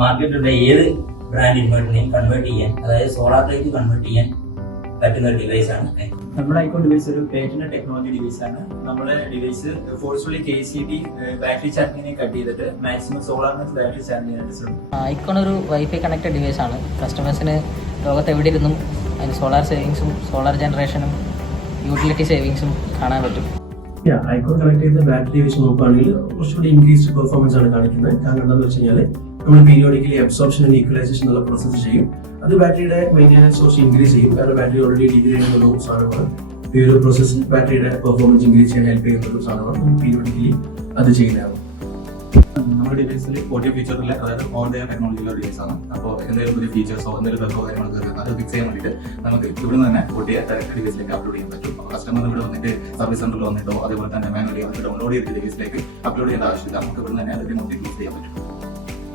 മാർക്കറ്റിലുള്ള ഏത് brand ഇൻവെർട്ടറിനെയും convert ചെയ്യാൻ, അതായത് സോളാറിലേക്ക് കൺവേർട്ട് ചെയ്യാൻ പറ്റുന്ന ഒരു ഡിവൈസ് ആണ് ഐക്കോൺ. നമ്മുടെ ഐക്കോൺ ഡിവൈസ് ഒരു പേറ്റന്റ് ടെക്നോളജി ഡിവൈസ് ആണ്. നമ്മുടെ ഡിവൈസ് ഫോഴ്സ്ഫുള്ളി KCB ബാറ്ററി ചാർജിങ്ങിനെ കട്ട് ചെയ്തിട്ട് മാക്സിമം സോളാറിനെ ബാറ്ററി ചാർജ് ചെയ്യാനായിട്ട് ശ്രമിക്കും. ഐക്കോൺ ഒരു വൈഫൈ കണക്റ്റഡ് ഡിവൈസ് ആണ്. കസ്റ്റമേഴ്സിന് ലോകത്ത് എവിടെ ഇരുന്നും അതിന് സോളാർ സേവിങ്സും സോളാർ ജനറേഷനും യൂട്ടിലിറ്റി സേവിങ്സും കാണാൻ പറ്റും. ഐക്കോൺ കണക്ട് ചെയ്ത ബാറ്ററി വെച്ച് നോക്കുകയാണെങ്കിൽ കുറച്ചുകൂടി ഇൻക്രീസ്ഡ് പെർഫോമൻസ് ആണ് കാണിക്കുന്നത്. കാരണം എന്താണെന്ന് വെച്ച് കഴിഞ്ഞാൽ നമ്മൾ പീരിയോഡിക്കലി അബ്സോർപ്ഷൻ ആൻഡ് ഈക്വലൈസേഷൻ എന്നുള്ള പ്രോസസ് ചെയ്യും. അത് ബാറ്ററിയുടെ മെയിൻ്റെനൻസ് കോസ്റ്റ് ഇൻക്രീസ് ചെയ്യും. കാരണം ബാറ്ററി ഓൾറെഡി ഡിഗ്രേഡ് ചെയ്യുന്ന ഒരു സാധനമാണ്. ഈ ഒരു പ്രോസസ് ബാറ്ററിയുടെ പെർഫോമൻസ് ഇൻക്രീസ് ചെയ്യാൻ ഹെൽപ്പ് ചെയ്യുന്ന ഒരു സാധനമാണ്. നമ്മൾ പീരിയോഡിക്കലി അത് ചെയ്യുന്നതാണ്. നമ്മുടെ ഡിവൈസിൽ ഓഡിയോ ഫീച്ചറിൽ, അതായത് ഓൺ ദയർ ടെക്നോളജിയുള്ള ഡിവൈസ് ആണ്. അപ്പോൾ എന്തെങ്കിലും പുതിയ ഫീച്ചേഴ്സോ എന്തെങ്കിലും ബഗ്ഗോ കാര്യങ്ങളൊക്കെ വരുന്നത് അത് ഫിക്സ് ചെയ്യാൻ വേണ്ടിയിട്ട് നമുക്ക് ഇവിടെ തന്നെ ഓഡിയോ ഡയറക്റ്റ് ഡിവൈസിലേക്ക് അപ്ലോഡ് ചെയ്യാൻ പറ്റും. അപ്പോൾ കസ്റ്റമർ ഇവിടെ വന്നിട്ട് സർവീസ് സെന്ററിൽ വന്നിട്ടോ അതേപോലെ തന്നെ മാനുവലി വന്നിട്ട് ഡൗൺലോഡ് ചെയ്ത ഡിവൈസിലേക്ക് അപ്ലോഡ് ചെയ്യേണ്ട ആവശ്യമില്ല. നമുക്ക് ഇവിടെ തന്നെ അത് റിമോട്ട് യൂസ് ചെയ്യാൻ പറ്റും.